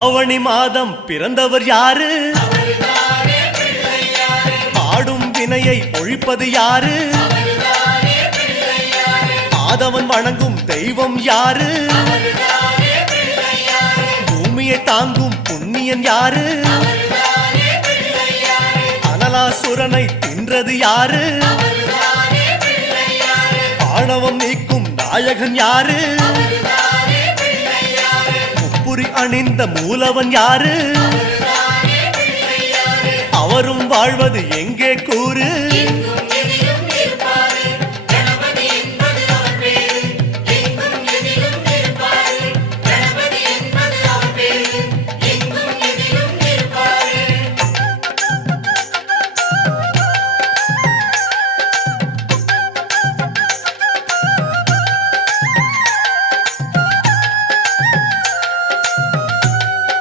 அவனி மாதம் பிறந்தவர் யாரு? ஆடும் வினையை ஒழிப்பது யாரு? ஆதவன் வணங்கும் தெய்வம் யாரு? பூமியை தாங்கும் புண்ணியன் யாரு? அனலாசுரனை தின்றது யாரு? ஆணவம் நீக்கும் நாயகன் யாரு? அணிந்த மூலவன் யாரு? அவரும் வாழ்வது எங்கே கூறு?